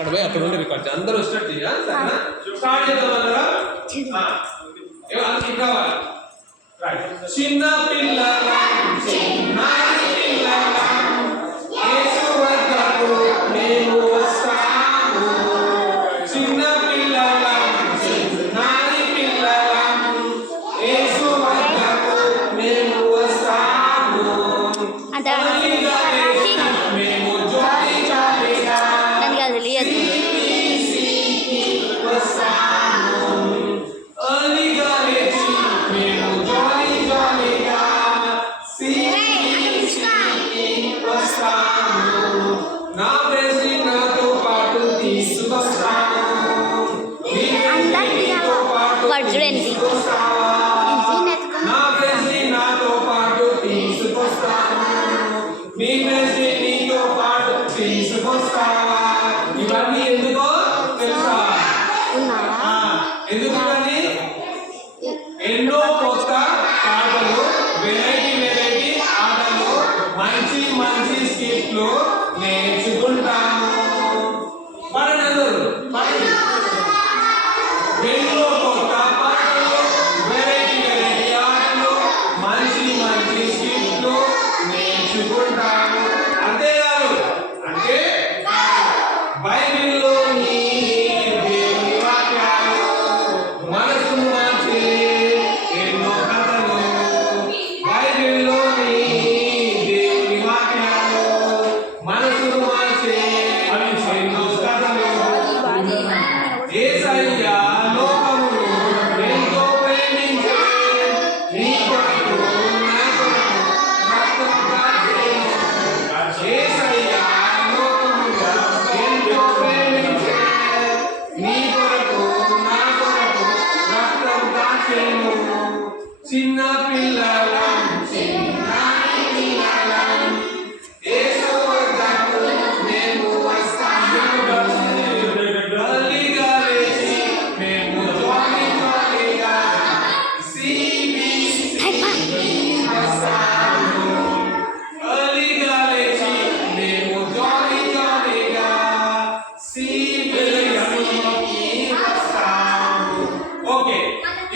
అక్కడ పోయి అక్కడ ఉండి రికార్డ్ చేయాలి. అందరూ స్టార్ట్ చేయాలి. సరేనా? స్టార్ట్ చేద్దాం అందరూ. అందరికి కావాలి. చిన్న పిల్లలం చిన్నారి పిల్లలం యేసు వద్దకు మేము వస్తాము. చిన్న పిల్లలం చిన్నారి పిల్లలం యేసు వద్దకు మేము వస్తాము. మేము జోలి జోలిగా వస్తాము. అలిగా లేచి మేము జోలి జోలిగా వస్తాము. నా ప్రెసి నాతో పాటు తీసుకొస్తాను. మీ ప్రెసితో పాటు తీసుకొస్తావా? నా ప్రెసి నాతో పాటు తీసుకొస్తాను. మీ ప్రెసి నీతో పాటు తీసుకొస్తావా? ఇవన్నీ